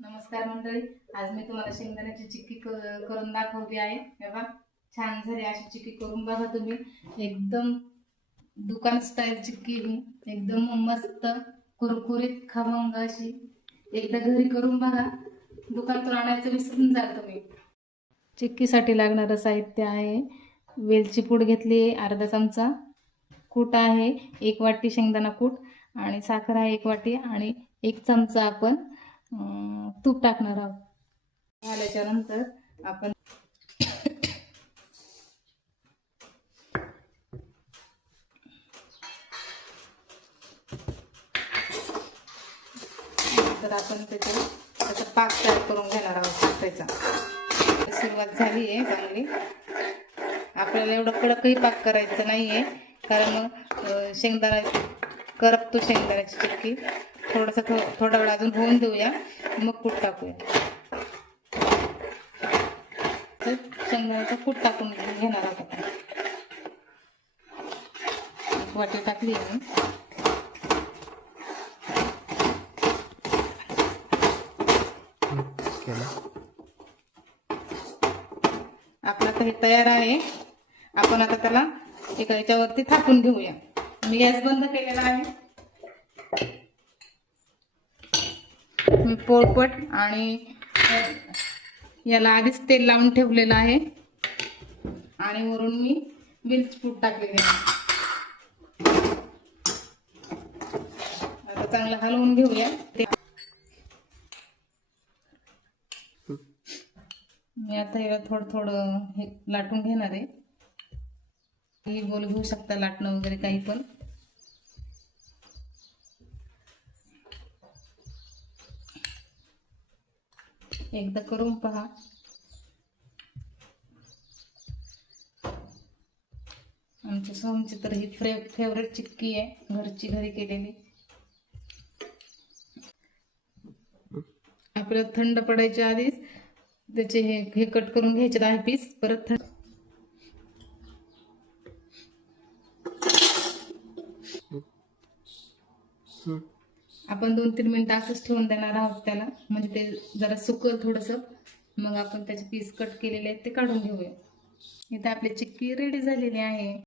नमस्कार मंडळी. आज मी तुम्हाला शेंगदाण्याची चिक्की क- करून दाखवली आहे. बघा छान झाली अशी चिक्की करून बघा तुम्ही. एकदम दुकान स्टाईल चिक्की ही. एकदम मस्त कुरकुरीत खमंग अशी. एकदा घरी करून बघा. दुकानातून आणायचं विसरून जाल तुम्ही. चिक्कीसाठी लागणारं साहित्य आहे. वेलची पूड घेतली अर्धा चमचा. कूट आहे एक वाटी शेंगदाणा कूट आणि साखर आहे एक वाटी आणि एक चमचा आपण तूप टाकणार आहोत. झाल्याच्यानंतर आपण तर आपण त्याचे त्याचा पाक तयार करून घेणार आहोत साखरेचा सुरुवात झाली आहे चांगली. आपल्याला एवढं कडकही पाक करायचं नाही आहे कारण मग शेंगदाणा करपतो शेंगदाण्याची चक्की. थोडंसं थो थोडा वेळ अजून होऊन देऊया. मग कूट टाकूया. तर शेंगदाण्याचा कूट टाकून घेणार आहोत आपण. वाटी टाकली आहे. आपलं काही तयार आहे. आपण आता त्याला एका याच्यावरती थापून घेऊया. मी गॅस बंद केलेला आहे. मी पोळपट आणि याला आधीच तेल लावून ठेवलेलं आहे. आणि वरून मी मिल्क टाकलेली आहे. आता चांगलं हलवून घेऊया. ते मी आता याला थोडं थोडं हे लाटून घेणार आहे. गोल घेऊ शकता लाटणं वगैरे काही पण. एकदा करून पहा. आमच्या सोमची तर ही फ्रे फेवरेट चिक्की आहे. घरची घरी केलेली. आपल्याला थंड पडायच्या आधीच त्याचे हे हे कट करून घ्यायचे दहा पीस परत थंड आपण दोन तीन मिनिटं असंच ठेवून देणार आहोत त्याला. म्हणजे ते जरा सुकल थोडंसं. मग आपण त्याचे पीस कट केलेले आहेत ते काढून घेऊया. इथे आपली चिक्की रेडी झालेली आहे.